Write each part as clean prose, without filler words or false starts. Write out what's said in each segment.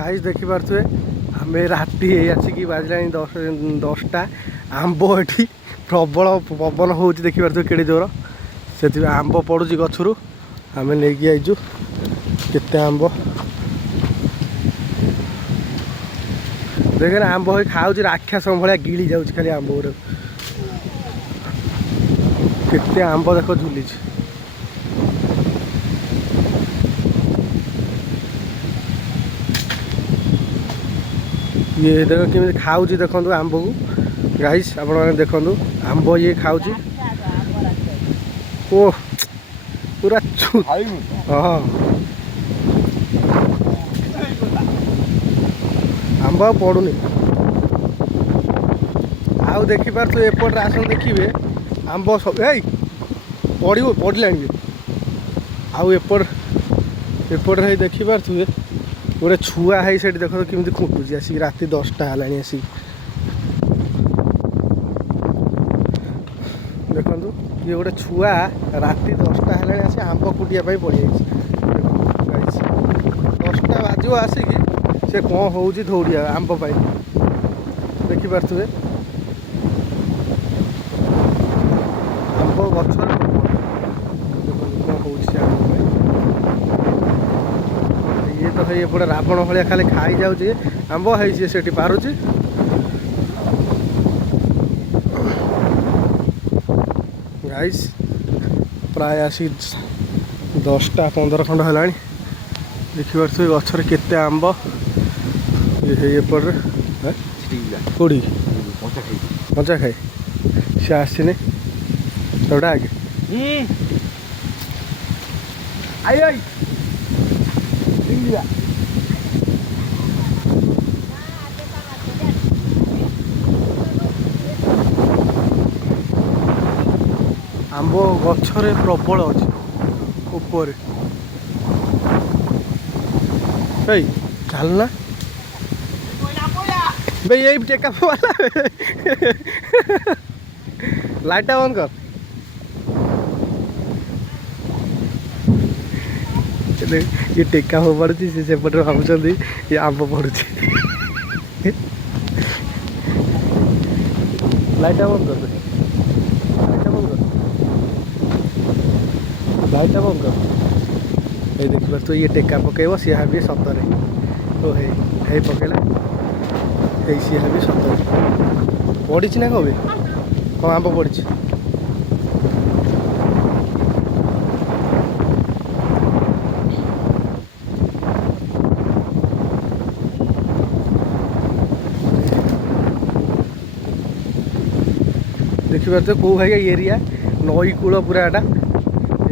Guys देखी पारे आम राति आसिक बाजला 10टा आंब ये प्रबल पवन हो देखी पारे केड़े जोर से आंब पड़ुची गचरू आम नहीं आईचु केते आंब देखे आंब हो खाऊ राक्षस भाया गिली जाऊँ खाली आंब गुरा केते आंब देख झुली ये देख केमी खाऊ देखु आंब को गाइस आपण देखु आंब ये खाऊ ओ पूरा हाँ आंब पड़ुनी आउ देखी पारे एपट आसन देखिए आंब सब पड़ो पड़ला आउ एपट देखी पारे गोटे छुआ है से देख केमी खुंटुची आसिक राति 10टा है आसिक देखु ये गोटे छुआ राति 10टा है आसी आंब कुटिया पड़ी 10टा बाजू आसिक से कौन हो दौड़िया आंब पाई देखी पारे आंब गछ कौन हो ये तो ये पड़े रावण भाया खाली खाई जाऊे आंब है से पारुची गाइस प्राय आसी 10टा 15 खंड है देखी पारे गचर केते आंब ये पड़े कौड़ी मजा खाई सी आसने जोटा आगे आंब गचरे प्रबल अच्छे ऊपर चलना भाई यही टेका वाला लाइटा बंद कर ये टेका हो पड़ी से पटे भावुं ये आंब पड़ुची लाइटा बंद कर लाइटा बंद कर ये देखिए तो ये टेका पकेब सी भावी सतरे तो है पकेला सी भावी सतरे पड़ी ना कभी हाँ आंब पड़ी देखिए तो कौ भाई एरिया नई कूल पूरा एटा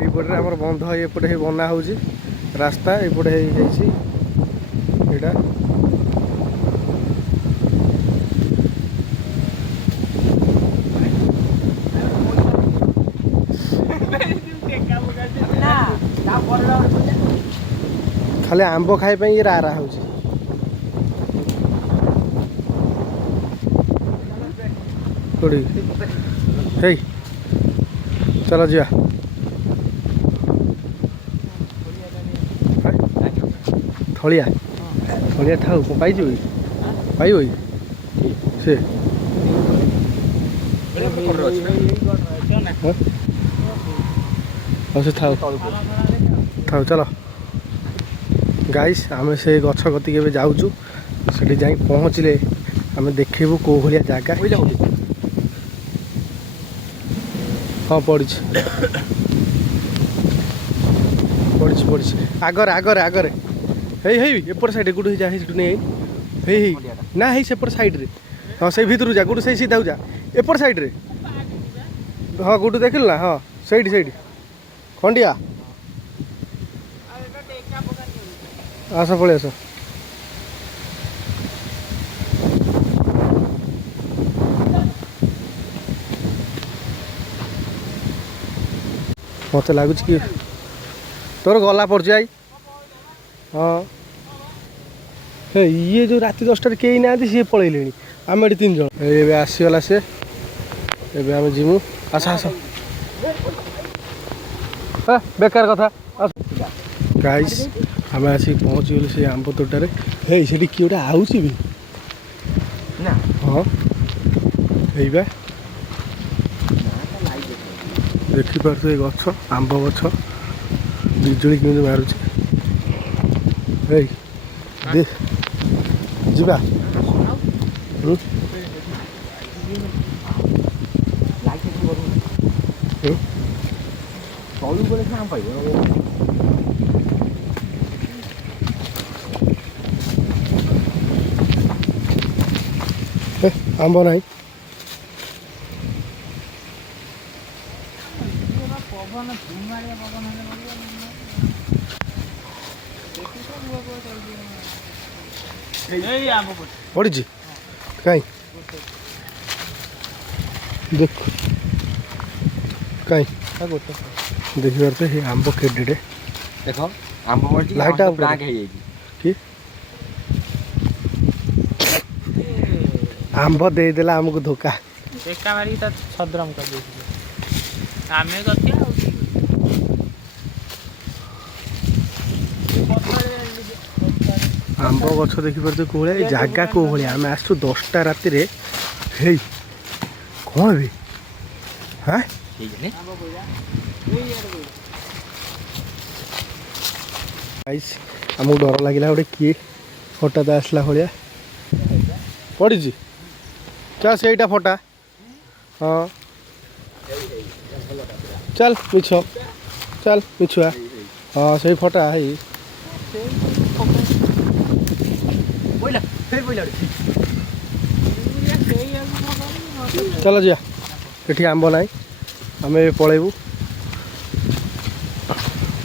यपटे आम बंध एपटे बना हो रास्ता एपटे यहाँ खाली आंब खाई ये रारा हो चलो जा थलिया थलिया था पाई पाई से था चलो गाइस आम से गछ कति के जाऊँ से जा पहुँचले आम देखू कौ भाया जगह हाँ पड़ी आगर आगर आगर एपट साइड गुड जा नहीं ना है सेपट साइड रे हाँ से भीतर जा गुड से सीधा जा एपट साइड रे हाँ गुड देख ना हाँ सैड सैड खंडिया आस पलि आस मत लगुच कि तोर गला पड़ी आई हाँ ये जो राति 10टार कई ना सी पलैले आम ये 3 जन ए आसीगला सी एम जीमु आस आस बेकार कथा गाइस आम आसिक पहुँचीगलु से आंब तोटार हे से किए गोटे आउची भी ना हाँ हेबा देखिपे गछ आंब गछ बिजुली केमी मारुच देख जीवा तलू गले आम पाइब आंब नहीं पड़ी कहीं देख कहीं देखिए तो ये आंब केडे देख आंब मरजी लाइट आंब ब्राक हे जाई कि आंब देदेला आमको धोखा एका मारी त छद्रम कर दे आमे गति आ आंब गछ देखिपे कौन जगह कौ भाया आम आसु 10टा राति हे कौन भी हाँ गाइस आमको डर लगे गोटे किए हठात आसला भाया पड़ी क्या सेटा फटा हाँ चल मिछ चल मिछुआ हाँ से फटा है चल जा ये आंब ना आम पलैबू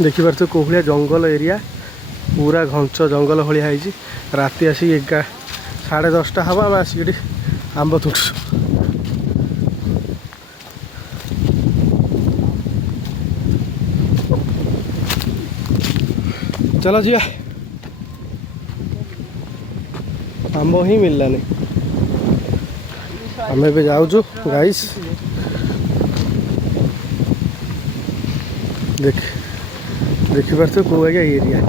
देखिपार तो कौ भाया जंगल एरिया पूरा घंच जंगल भाया है राति आसिक 10:30 हम आम आसिक आंब तुटू चलो जी आंब ही मिललानी आम ए जाऊँ गाइस देखिपार तो कौ आज्ञा एरिया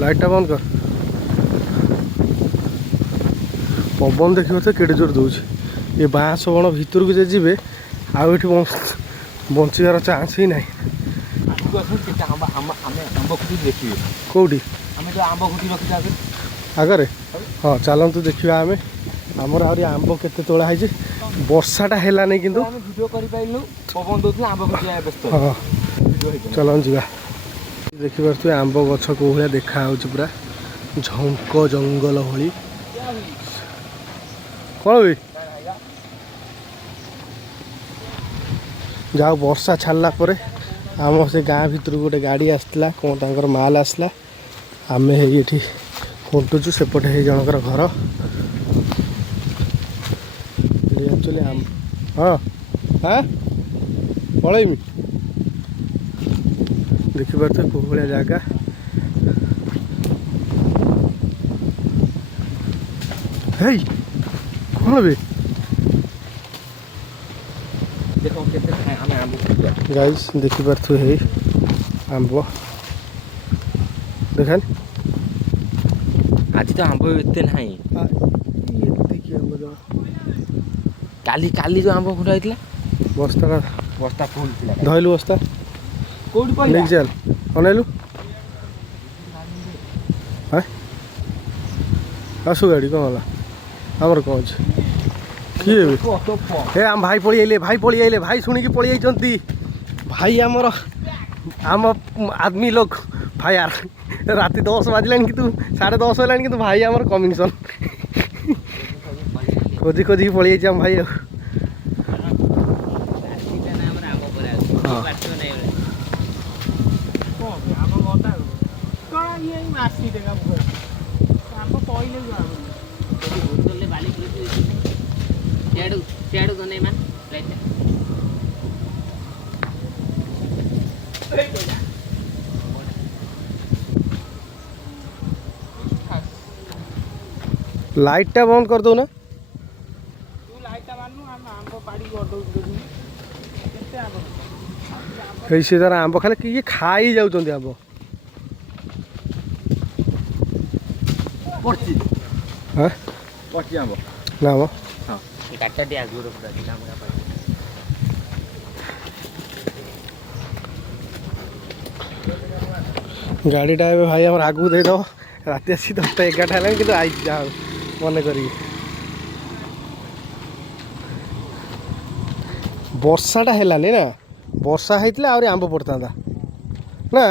लाइटा बंद कर पवन देखिए तो केड़े जोर दूँ ये बाँस बण भितर को जी आउ बचार चान्स ही ना कौटी आगे हाँ चलतु देखा आम आमर आहरी आंब केते तोड़ा है वर्षाटा है नहीं कि हाँ चलन जा देखिपे आंब गछ कौ भाया देखा पूरा झंक जंगल भली कौन भी जाओ वर्षा छाड़ला आम से गाँ भीतर गोटे गाड़ी आसला कौन तांकर माल आसला आम ये खुंटुचु सेपटे है जनकर घर एक्चुअली आम हाँ हाँ पलैमी देखिपे कौ भाया जगह है कौन भी गाइस देखिपार है आंब देखान आज तो आंब एते नहीं काली काली जो आंब फुटा होता बस्ता बस्ता फुल थी धरलु बस्ता कौन नहीं चल अनैलु आसु गाड़ी कौन है आमर कौन अच्छे किए हे आम भाई पड़ी आइले भाई शुणिकी पड़ी आई भाई आमर आम आदमी लोग भाई यार राति 10 बाजला कि तू 10:30 है कि भाई आमर कमिंगसन खोजी खोजी पड़ी आई आम भाई लाइट टा बंद कर दो ना तू लाइट मारनु हम ହେଇ ସେ ତାର ଆମ୍ବ ଖାଲି କିଏ ଖାଇ ଯାଉଛନ୍ତି ଆମ୍ବ। ପଡିଛି ହଁ ପଡିଛି ଆମ୍ବ। ନା ମ ହଁ କାଟା ଟିକେ ଆଗରୁ ପୁରା ଥିଲା ଆମର ଗାଡ଼ିଟା ଏବେ ଭାଇ ଆମର ଆଗକୁ ଦେଇଦେବ। ରାତି ଆସି 10ଟା 11ଟା ହେଲାଣି କିନ୍ତୁ ଆଇଛି ଯାହା ହଉ ମନେ କରିକି। ବର୍ଷାଟା ହେଲାନି ନା, ବର୍ଷା ହେଇଥିଲେ ଆହୁରି ଆମ୍ବ ପଡ଼ିଥାନ୍ତା ନା।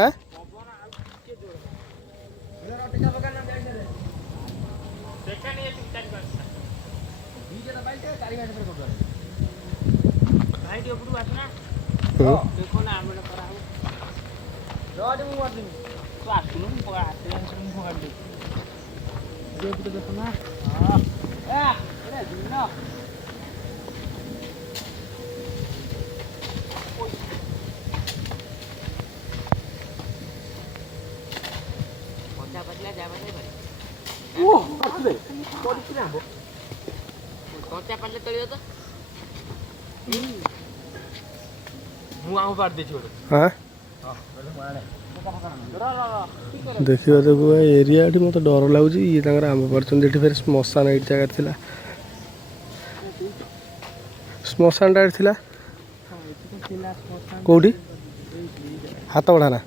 ମୁଁ ଆମ୍ବ ପାଡ଼ି ଦେଇଛି ଗୋଟେ। ହଁ ଦେଖିବା ତାକୁ ଏରିଆ ଏଠି ମୋତେ ଡର ଲାଗୁଛି। ଇଏ ତାଙ୍କର ଆମ୍ବ ପାରୁଛନ୍ତି ଏଠି। ଫେରେ ଶ୍ମଶାନ ଏଇଠି ଜାଗାରେ ଥିଲା, ଶ୍ମଶାନଟା ଏଠି ଥିଲା। କେଉଁଠି? ହାତ ବଢ଼ା ନା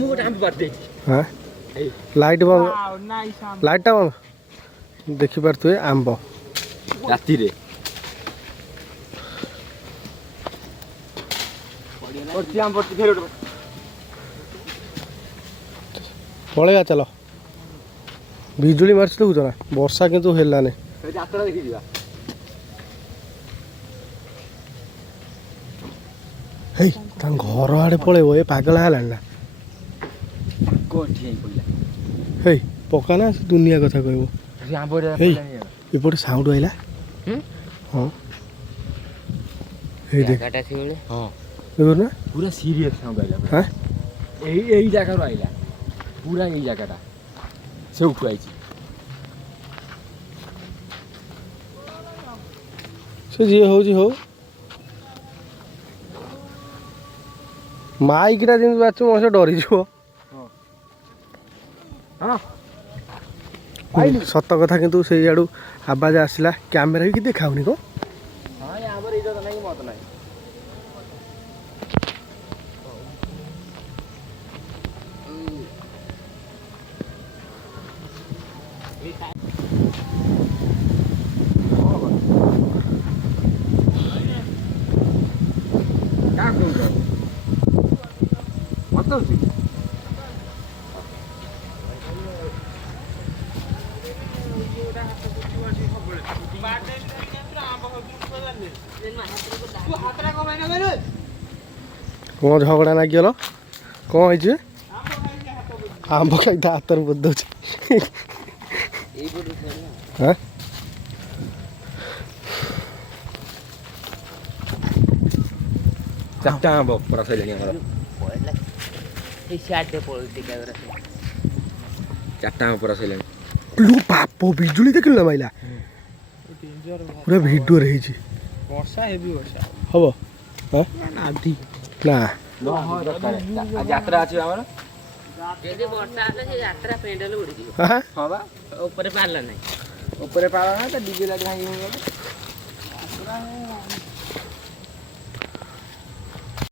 ମୁଁ ଗୋଟେ ଆମ୍ବ ପାଡ଼ି ଦେଇଛି। ହଁ ଲାଇଟ୍ ବନ୍ଦ, ଲାଇଟ୍ଟା ବନ୍ଦ। ଦେଖିପାରୁଥିବେ ଆମ୍ବ ରାତିରେ ପଳେଇବା ଚାଲ। ବିଜୁଳି ମାରୁଛି ଦେଖୁଛ ନା, ବର୍ଷା କିନ୍ତୁ ହେଲାନି। ଯାତ୍ରା ଦେଖି ଯିବା। ହେଇ ତାଙ୍କ ଘର ଆଡ଼େ ପଳେଇବ, ଏ ପାଗଳା ହେଲାଣି ନା। ହେଇ ପକା ନା, ସେ ଦୁନିଆ କଥା କହିବ। ହେଇ ଏପଟେ ସାଉଣ୍ଡ ଆଇଲା। ହଁ ହେଇ ଦେଖ ହଁ ଦେଖୁନ ପୁରା ସିରିୟସ୍ ସାଉଣ୍ଡ ଆଇଲା। ହାଁ ଏଇ ଜାଗାରୁ ଆଇଲା, ପୁରା ଏଇ ଜାଗାଟା ସେଉଠୁ ଆଇଛି। ସେ ଯିଏ ହଉଛି ହଉ। ମାଇକିଟା ଯେମିତି ବାଛୁ ମଣିଷ ଡରିଯିବ। ସତ କଥା, କିନ୍ତୁ ସେଇ ଆଡ଼ୁ ଆବାଜ ଆସିଲା। କ୍ୟାମେରା ବି କିଛି ଦେଖାଉନି କଣ। କ'ଣ ଝଗଡ଼ା ଲାଗିଗଲ? କ'ଣ ହେଇଛି? ଆମ୍ବ ଖାଇ ତା ହାତରୁ ବୋଧି ଦେଉଛି। ହଁ ଚାରିଟା ଆମ୍ବ ପରା ସଇଲାଣି ଆମର। ଚାରିଟା ଆମ୍ବ ପରା ସଇଲାଣି। ଲୁ ବାପ ବିଜୁଳି ଦେଖିଲୁ ନା ମାଇଲା, ପୁରା ଭିଡ଼ିଓରେ ହେଇଛି। ବର୍ଷା ହେବି ବର୍ଷା ହବ ହଁ ନା ଯାତ୍ରା ଅଛି ଆମର। ଯଦି ବର୍ଷା ହେଲେ ସେ ଯାତ୍ରା ପେଣ୍ଡାଲ ଉଡ଼ିଯିବ। ହଁ ହଁ ବା ଉପରେ ପାରିଲା ନାହିଁ। ଉପରେ ପାଳ ନା, ତା ଡିଜେ ଲାଇଟ୍ ଭାଙ୍ଗି